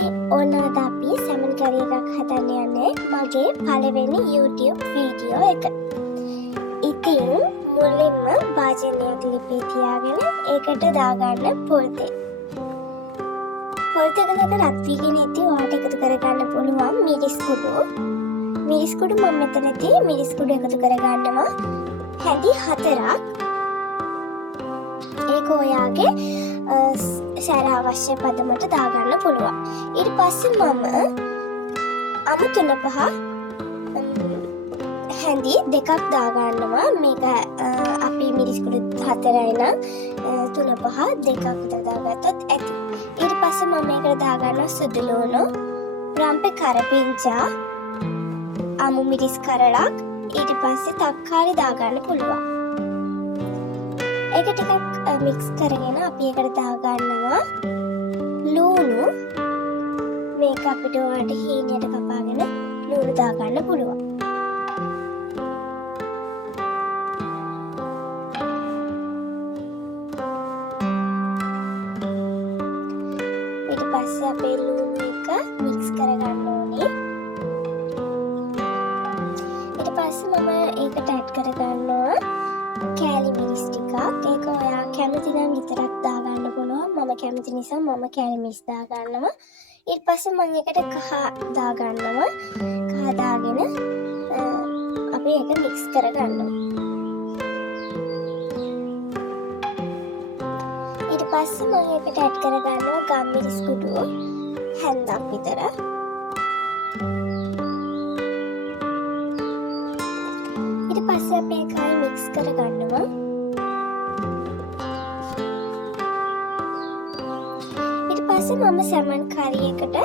හයි ඔන්න අද අපි සැමන් කරි එකක් හදන්න යන්නේ මගේ පළවෙනි YouTube වීඩියෝ එක. ඉතින් මුලින්ම භාජනයක් ලිපේ තියාගෙන ඒකට දාගන්න පොල් තෙල්. පොල් තෙල් එක රත් වීගෙන ඉතින් ඔයාලට එකතු කරගන්න පුළුවන් මිරිස් කුඩු. මිරිස් කුඩු මම මෙතනදී මිරිස් කුඩු එකතු කරගන්නවා හැඳි 4ක්. ඒක ඔයාගේ සැර අවශ්‍ය පදමට දාගන්න පුළුවන්. ඊට පස්සේ මම අමු 3-5 හැඳි 2ක් දාගන්නවා. මේක අපි මිරිස් කුඩු 4යි නම් 3-5 2ක් විතර දාගත්තොත් ඇති. ඊට පස්සේ මම මේකට දාගන්නවා සුදු ලුණු, රම්පේ කරපිංචා, අමු මිරිස් කරලක්, ඊට පස්සේ තක්කාලි දාගන්න පුළුවන්. ඒක ටිකක් මික්ස් කරගෙන අපි ඒකට දාගන්නවා ලුණු. මේක අපිට ඔයාලට හීනයට කපාගෙන ලුණු දාගන්න පුළුවන්. ඊට පස්සේ අපේ ලුණු එක මික්ස් කරගන්න ඕනේ. ඊට පස්සේ මම ඒකට ඇඩ් කරගන්නවා කෑලි මිරිස් ටිකක්. ඒක ඔයා කැමති නම් විතරක් දාගන්න පුළුවන්. මම කැමති නිසා මම කෑලි මිරිස් දාගන්නවා. ඊට පස්සේ මම ඒකට කහ දාගන්නවා. කහ දාගෙන අපි ඒක මික්ස් කරගන්නවා. ඊට පස්සේ මම ඒකට ඇඩ් කරගන්නවා ගම් මිරිස් කුඩු හැන්දක් විතර. ඊට පස්සේ අපි ඒකයි මික්ස් කරගන්නවා. ඊට පස්සේ මම සැමන් කරි එකට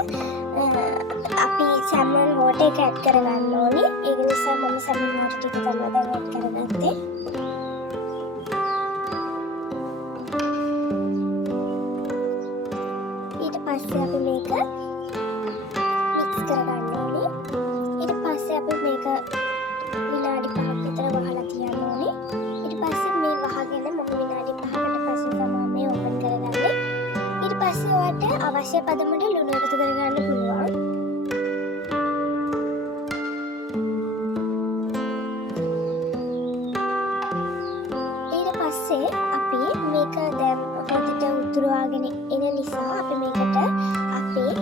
අපි සැමන් වෝටර් එක ඇඩ් කරගන්න ඕනේ. ඒක නිසා මම සැමන් වෝටර් ටික තමයි දැන් ඇඩ් කරගත්තේ. ඊට පස්සේ අපි මේක මික්ස් කරගන්න ඕනේ. ඊට පස්සේ අපි මේක විනාඩි 5ක් විතර වහලා තියන්න ඕනේ. ඊට පස්සේ මේ වහගෙන මම විනාඩි 5කට පස්සේ තමයි මේ ඕපන් කරගන්නේ. ඊට පස්සේ ඔයාලට අවශ්‍ය පදමට ලුණු එකතු කරගන්න පුළුවන්. ඊට පස්සේ අපි මේක දැන් හොඳට උතුරවාගෙන එන නිසා අපි මේකට අපේ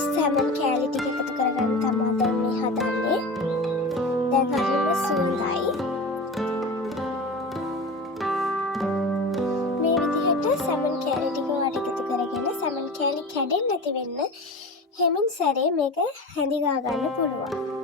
සැමන් කෑලි ටික එකතු කරගන්න තමයි දැන් මේ හදන්නේ. දැන් හරියම සුවඳයි. මේ විදිහට සැමන් කෑලි ටික ඔයාලට එකතු කරගෙන සැමන් කෑලි කැඩෙන්නේ නැති වෙන්න හැමින් සැරේ මේක හැඳි ගා ගන්න පුළුවන්.